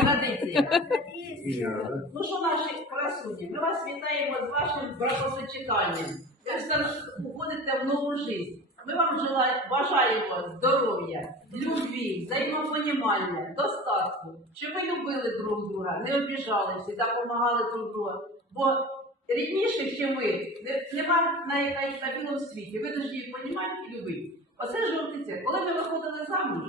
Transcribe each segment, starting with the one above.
Традиція. Ну що наші красуні, ми вас вітаємо з вашим бракосочетанням. Ви уходите в нову життя. Ми вам бажаємо здоров'я, любві, взаємопонімання, достатку, щоб ви любили друг друга, не обіжалися, допомагали друг другу. Бо рідніше, ніж ми, не- нема на, на, на білому світі. Ви повинні їх розуміти і любити. Оце жовтий цвіт. Коли ми виходили замуж,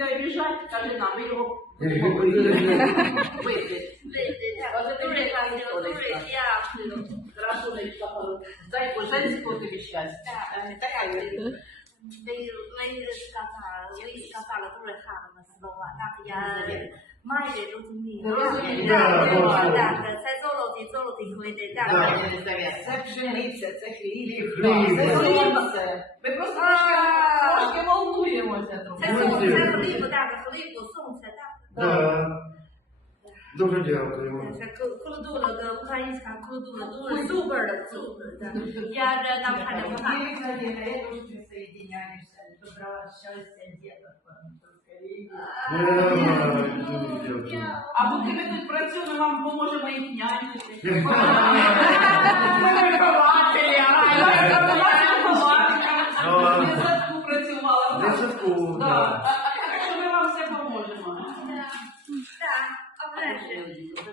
буде обіжати, каже нам, ми його вийти. Красунечка, дай Боженського тобі щастя. Е, ми сказали, ви сказали дуже гарне слова, так я майже розумію. Так, це золоті, золоті хвилі, так. Це пшениця, це хліб. Це хліб. Ми просто це сонце, хліб, так, хліб, сонце, так. Дуже дякуємо. Це культура, да, українська культура, дуже супер, супер. Я нам хай не Мы, кстати, на это уже присоединяемся. Доброго счастья, деток. А поки ми тут працюємо, вам поможемо і няньки. Да. да. А- а Так що ми вам все поможемо. Так, а вже ж. Це